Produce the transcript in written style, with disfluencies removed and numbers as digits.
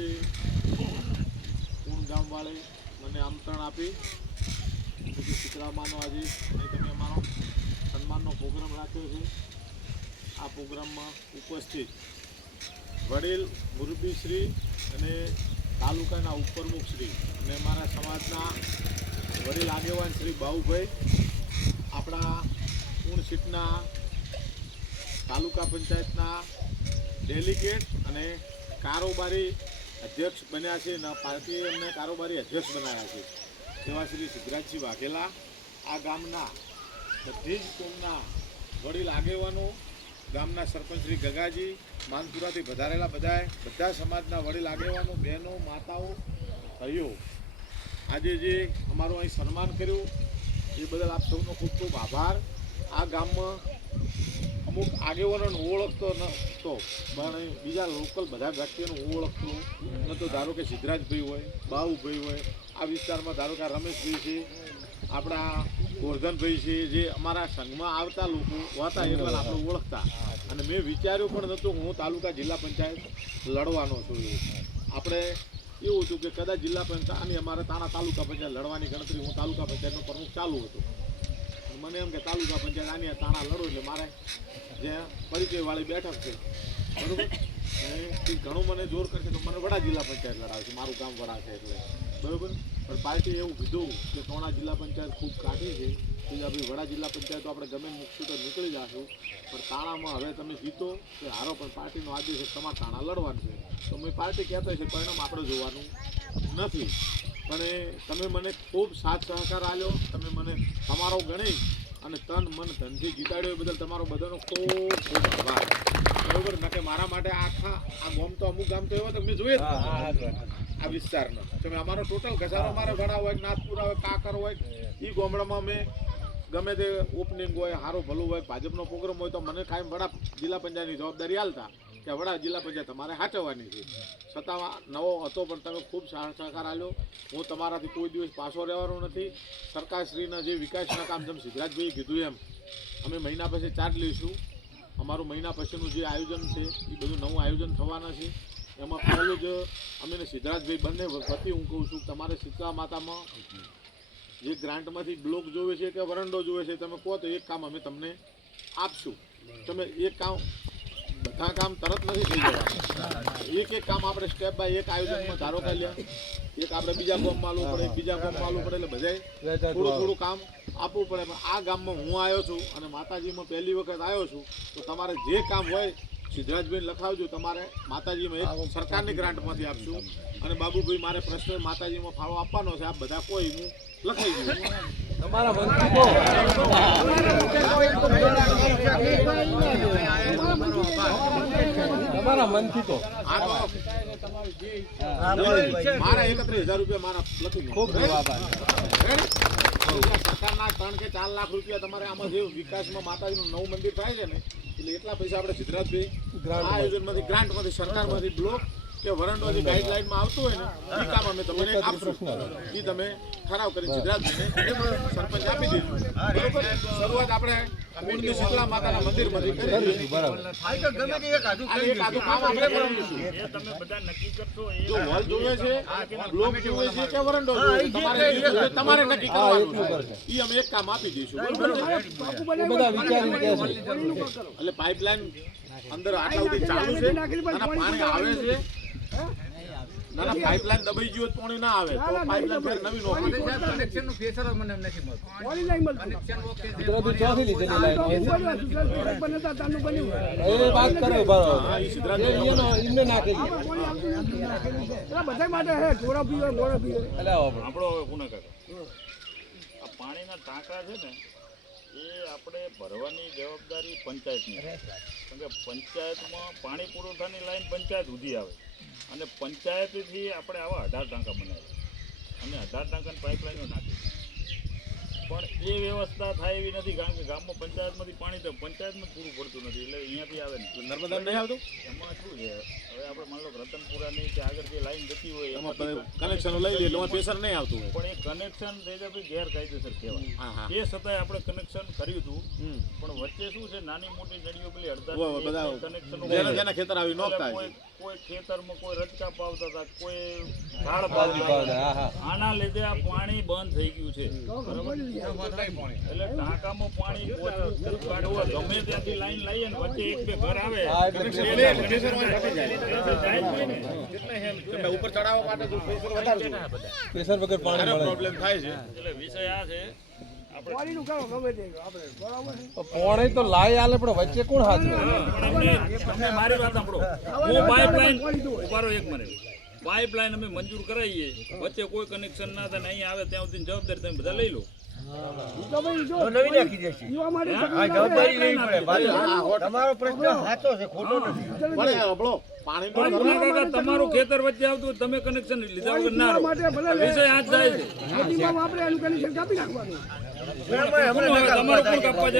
આજે પૂર્ણ ગામવાળે મને આમંત્રણ આપી પછી શીતળામાનો આજે અહીં તમે અમારો સન્માનનો પ્રોગ્રામ રાખ્યો છે. આ પ્રોગ્રામમાં ઉપસ્થિત વડીલ મુરબ્બીશ્રી અને તાલુકાના ઉપપ્રમુખશ્રી અને અમારા સમાજના વડીલ આગેવાન શ્રી બાઉભાઈ, આપણા પૂર્ણ સીટના તાલુકા પંચાયતના ડેલિગેટ અને કારોબારી અધ્યક્ષ બન્યા છે અને પાર્ટીએ એમને કારોબારી અધ્યક્ષ બનાવ્યા છે એવા શ્રી સિદ્ધરાજસિંહ વાઘેલા, આ ગામના બધી જ કોમના વડીલ આગેવાનો, ગામના સરપંચ શ્રી ગગાજી, માનપુરાથી વધારેલા બધા સમાજના વડીલ આગેવાનો, બહેનો, માતાઓ, ભાઈઓ, આજે જે અમારું અહીં સન્માન કર્યું એ બદલ આપ સૌનો ખૂબ ખૂબ આભાર. આ ગામમાં અમુક આગેવાનોને ઓળખતો નહોતો, પણ બીજા લોકલ બધા વ્યક્તિઓને ઓળખતો નહોતો. ધારો કે સિદ્ધરાજભાઈ હોય, બાઉભાઈ હોય, આ વિસ્તારમાં ધારો કે રમેશભાઈ છે, આપણા ગોરધનભાઈ છે, જે અમારા સંઘમાં આવતા લોકો હતા એટલે આપણે ઓળખતા. અને મેં વિચાર્યું પણ નહોતું હું તાલુકા જિલ્લા પંચાયત લડવાનો છું. આપણે એવું હતું કે કદાચ જિલ્લા પંચાયત અને અમારે તાણા તાલુકા પંચાયત લડવાની ગણતરી, હું તાલુકા પંચાયતનો પ્રમુખ ચાલુ હતો. મને એમ કે તાલુકા પંચાયત આની તાણા લડો એટલે મારે જે પરિચયવાળી બેઠક છે બરાબર, એ ઘણું મને જોર કરશે તો મને વડા જિલ્લા પંચાયત લડાવશે, મારું ગામ વડા છે એટલે બરાબર. પણ પાર્ટીએ એવું કીધું કે તોણા જિલ્લા પંચાયત ખૂબ કાઢી છે, એટલે ભાઈ વડા જિલ્લા પંચાયત તો આપણે ગમે મૂકશું તો નીકળી જશું, પણ તાણામાં હવે તમે જીતો કે હારો પણ પાર્ટીનો આદેશ છે તમારે તાણા લડવાનું છે. તો મેં પાર્ટી કહેતો છે પરિણામ આપણે જોવાનું નથી, પણ તમે મને ખૂબ સાથ સહકાર આપ્યો, તમે મને તમારો ગણી અને તન મન ધનથી જીતાડ્યો એ બદલ તમારો બધાનો ખૂબ ખૂબ આભાર બરાબર. ન કે મારા માટે આખા આ ગામ તો અમુક ગામ તો એવા તો મેં જોઈએ જ આ વિસ્તારનો. તમે અમારો ટોટલ ઘસારો અમારે વડા હોય, નાથપુરા હોય, કાકર હોય, એ ગામડામાં મેં ગમે તે ઓપનિંગ હોય, સારું ભલું હોય, ભાજપનો પ્રોગ્રામ હોય તો મને કાયમ વડા જિલ્લા પંચાયતની જવાબદારી આલતા કે વડા જિલ્લા પંચાયત તમારે સાચવવાની છે. છતાં નવો હતો પણ તમે ખૂબ સહકાર આપ્યો. હું તમારાથી કોઈ દિવસ પાછો રહેવાનો નથી. સરકારશ્રીના જે વિકાસના કામ જેમ સિદ્ધરાજભાઈએ કીધું એમ અમે મહિના પછી ચાર્જ લઈશું. અમારું મહિના પછીનું જે આયોજન છે એ બધું નવું આયોજન થવાના છે. એમાં પહેલું જ અમે સિદ્ધરાજભાઈ બંને વતી હું કહું છું તમારે શીતળા માતામાં જે ગ્રાન્ટમાંથી બ્લોક જોવે છે કે વરંડો જોવે છે તમે કહો તો એક કામ અમે તમને આપશું. તમે એક કામ બધા કામ તરત નથી થઈ જવા, એક કામ આપણે સ્ટેપ બાય એક આયોજનમાં ધારો કરી લે, એક આપણે બીજા ગામમાં આલવું પડે, બીજા ગામમાં આલવું પડે, એટલે બધાય થોડું થોડું કામ આપવું પડે. પણ આ ગામમાં હું આવ્યો છું અને માતાજીમાં પહેલી વખત આવ્યો છું તો તમારે જે કામ હોય સિદ્ધરાજભાઈ લખાવજો. તમારે માતાજીમાં એક સરકારની ગ્રાન્ટમાંથી આપશું અને બાબુભાઈ મારે પ્રશ્ન માતાજીમાં ફાળો આપવાનો છે, આપ બધા કોઈ હું લખાઈ દઉં. તમારા મનથી તો મારા 31,000 રૂપિયા મારા લખી દો. સરકારના 3 કે 4 લાખ રૂપિયા તમારે આમાં જે વિકાસમાં માતાજીનું નવું મંદિર થાય છે ને એટલે એટલા પૈસા આપણે સિદ્ધરાજભાઈ આ આયોજનમાંથી ગ્રાન્ટમાંથી સરકારમાંથી બ્લોક કે વરંડો જે ગાઈડલાઈનમાં આવતું હોય ને એ કામ અમે તમને આપશું. એ તમે ઠરાવ કરી સિદ્ધરાજભાઈને સરપંચ આપી દીધું બરોબર. શરૂઆત આપણે મૂળની શીતળા માતાના મંદિરમાંથી કરી બરાબર. એક આધું કામ આપણે કરીશું. જો હોલ જોવે છે, બ્લોક જોવે છે કે વરંડો જોવે છે તમારે નક્કી કરવાનું છે. એ અમે એક કામ આપી દઈશું એટલે પાઇપલાઇન અંદર આટલા સુધી ચાલુ છે અને પાણી આવે છે. ના ના પાઇપલાઇન દબાઈ ગયો પાણી ના આવે તો પાઇપલાઇન ફેર નવી નોકરી કનેક્શન નું ફેસર મને નથી મળતું. પાણી નહીં મળતું. કનેક્શન ઓકે છે. ઇતરા ચોથી લીધેલી લાઈન બનતા તાનું બન્યું એ વાત કરે બરાબર. હા ઈ સિદ્ધરાજ ઇને નાખેલી એલા બધા માટે હે ઢોરા પીવે મોરા પીવે એટલે આપણો હવે કોને કાકા આ પાણીના ટાંકા છે ને એ આપણે ભરવાની જવાબદારી પંચાયતની છે. કારણ કે પંચાયતમાં પાણી પુરવઠાની લાઈન પંચાયત સુધી આવે અને પંચાયતથી આપણે આવા 18 ટાંકા બનાવ્યા અને 18 ટાંકાની પાઇપલાઈનો નાખી પણ એ વ્યવસ્થા થાય એવી નથી, કારણ કે ગામમાં પંચાયતમાંથી પાણી તો પંચાયતમાં જ પૂરું પડતું નથી, એટલે અહીંયાથી આવે ને. નર્મદા નહીં આવતું એમાં શું છે, હવે આપણે માની લો કે રતનપુરાની કે આગળ જે લાઈન જતી હોય એમાં એમાંથી કનેક્શન લઈ લે એટલે એમાં પ્રેશર નહીં આવતું હોય. પણ એ કનેક્શન ભાઈ ગેરકાયદેસર કહેવાય. હા હા એ છતાંય આપણે કનેક્શન કર્યું હતું, હમ. પણ વચ્ચે શું છે, નાની મોટી નળીઓ પેલી ઓય, બધા કનેક્શન જેના ખેતર આવી નોખતા હોય. કોઈ ખેતરમાં કોઈ રચકા પાવતા હતા, કોઈ ઝાડ પાવતા. આના લીધે આ પાણી બંધ થઈ ગયું છે, બરાબર? એટલે ટાંકામાં પાણી ઓછું કાઢવું, ગમે ત્યાંથી લાઈન લઈએ ને વચ્ચે એક બે ઘર આવે ઉપર ચડાવવા માટે જો પ્રેશર વધારે પ્રેશર વગર પાણી મળે. પ્રોબ્લેમ થાય છે. એટલે વિષય આ છે. પાણી તો લાઈ આલે પણ વચ્ચે કોણ હાથવે? તમે મારી વાત સાંભળો, હું પાઇપલાઇન ઉભારો એક મિનિટ, પાઇપલાઇન અમે મંજૂર કરાવીએ, વચ્ચે કોઈ કનેક્શન ના થાય, અહીં આવે ત્યાં સુધી જવાબદારી તમે બધા લઈ લો. તમારો પ્રશ્ન સાચો છે, ખોટો નથી. પણ આપણો પાણી પણ કાકા, તમારું ખેતર વચ્ચે આવતું હોય, તમે કનેક્શન લીધા વગર ના રહો. વિષય આ જ થાય છે. તમારું કોણ કાપવા જાય?